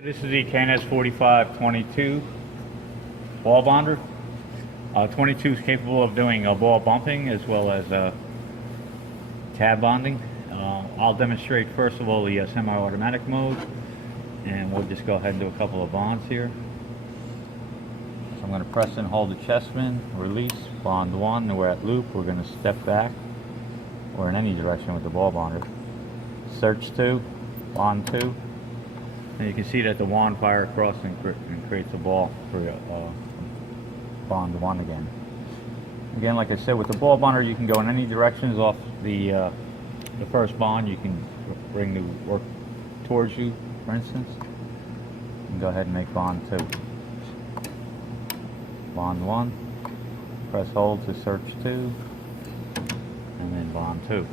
This is the KNS 4522 ball bonder. 22 is capable of doing ball bumping as well as tab bonding. I'll demonstrate first of all the semi-automatic mode, and we'll just go ahead and do a couple of bonds here. So I'm going to press and hold the chessman, release, bond 1, and we're at loop. We're going to step back or in any direction with the ball bonder. Search 2, bond 2. And you can see that the wand fire across and creates a ball for bond 1 again. Again, like I said, with the ball bonder, you can go in any directions off the first bond. You can bring the work towards you, for instance. And go ahead and make bond 2. Bond 1. Press hold to search 2. And then bond 2.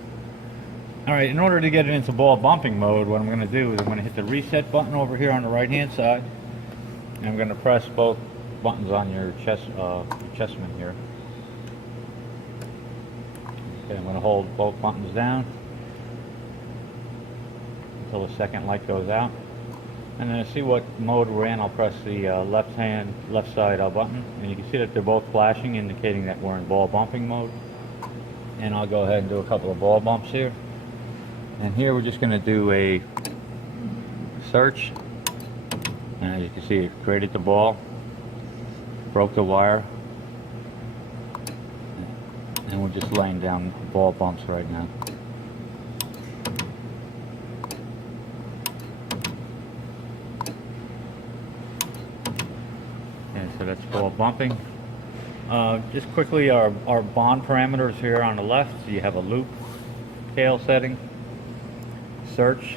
Alright, in order to get it into ball bumping mode, what I'm going to do is I'm going to hit the reset button over here on the right hand side, and I'm going to press both buttons on your chessman here. Okay, I'm going to hold both buttons down until the second light goes out, and then to see what mode we're in, I'll press the left side button, and you can see that they're both flashing, indicating that we're in ball bumping mode. And I'll go ahead and do a couple of ball bumps here. And here we're just going to do a search, and as you can see, it created the ball, broke the wire, and we're just laying down ball bumps right now. Okay, so that's ball bumping. Just quickly, our bond parameters here on the left, so you have a loop tail setting, search,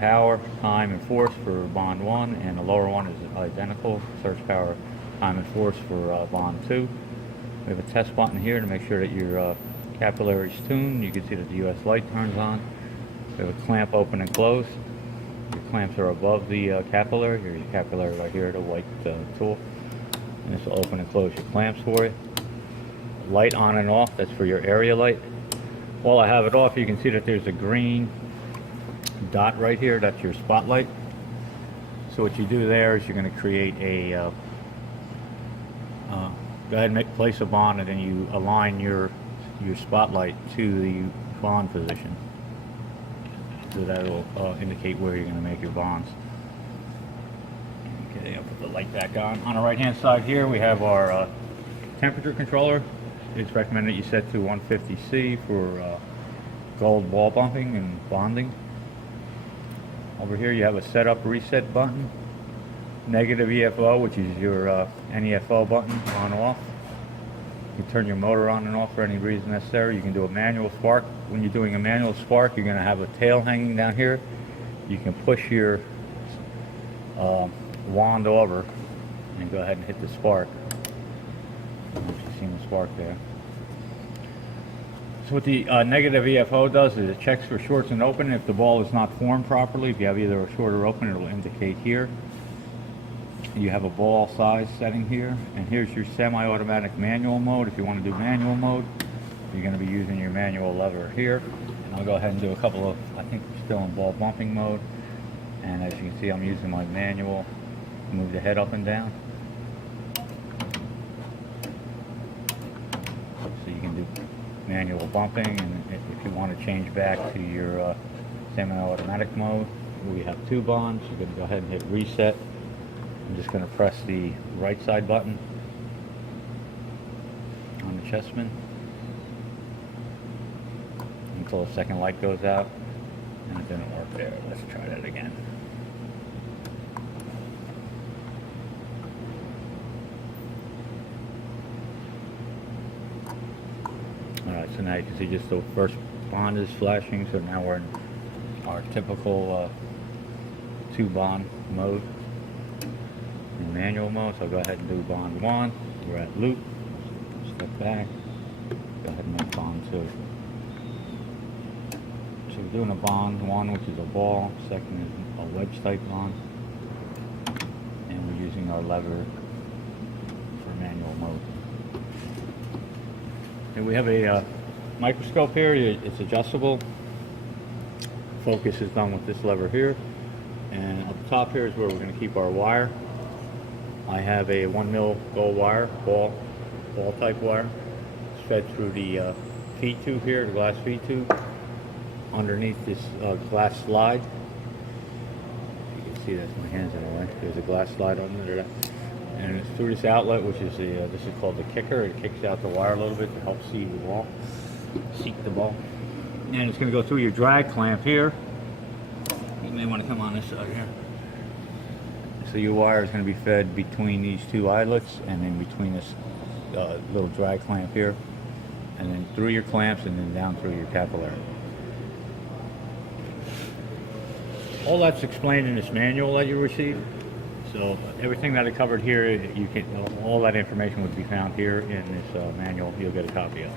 power, time, and force for bond 1, and the lower one is identical, search, power, time, and force for bond 2. We have a test button here to make sure that your capillary is tuned. You can see that the US light turns on. We have a clamp open and close. Your clamps are above the capillary. Here's your capillary right here, the white tool. And this will open and close your clamps for you. Light on and off, that's for your area light. While I have it off, you can see that there's a green dot right here, that's your spotlight. So what you do there is you're going to create a go ahead and place a bond, and then you align your spotlight to the bond position, so that will indicate where you're going to make your bonds. Okay, I'll put the light back on. On the right hand side here we have our temperature controller. It's recommended you set to 150C for gold ball bumping and bonding. Over here you have a setup reset button, negative EFO, which is your NEFO button, on off. You can turn your motor on and off for any reason necessary. You can do a manual spark. When you're doing a manual spark, you're going to have a tail hanging down here. You can push your wand over and go ahead and hit the spark. You've seen the spark there. So what the negative EFO does is it checks for shorts and open. If the ball is not formed properly, if you have either a short or open, it will indicate here. You have a ball size setting here, and here's your semi-automatic manual mode. If you want to do manual mode, you're going to be using your manual lever here. And I'll go ahead and do a couple of, I think we're still in ball bumping mode. And as you can see, I'm using my manual to move the head up and down. So you can do manual bumping, and if you want to change back to your semi-automatic mode, we have 2 bonds. You're going to go ahead and hit reset. I'm just going to press the right side button on the chessman until the second light goes out, and it didn't work there. Let's try that again. Alright, so now you can see just the first bond is flashing, so now we're in our typical 2 bond mode. In manual mode, so I'll go ahead and do bond 1. We're at loop. Step back. Go ahead and make bond 2. So we're doing a bond 1, which is a ball. Second is a wedge type bond. And we're using our lever for manual mode. And we have a microscope here. It's adjustable. Focus is done with this lever here. And up top here is where we're going to keep our wire. I have a 1 mil gold wire, ball type wire. It's fed through the feed tube here, the glass feed tube, underneath this glass slide. You can see that's my hands in the way. There's a glass slide under that. And it's through this outlet, which is this is called the kicker. It kicks out the wire a little bit to help seek the ball. And it's going to go through your drag clamp here. You may want to come on this side here. So your wire is going to be fed between these two eyelets and then between this little drag clamp here, and then through your clamps and then down through your capillary. All that's explained in this manual that you received. So everything that I covered here, all that information would be found here in this manual. You'll get a copy of.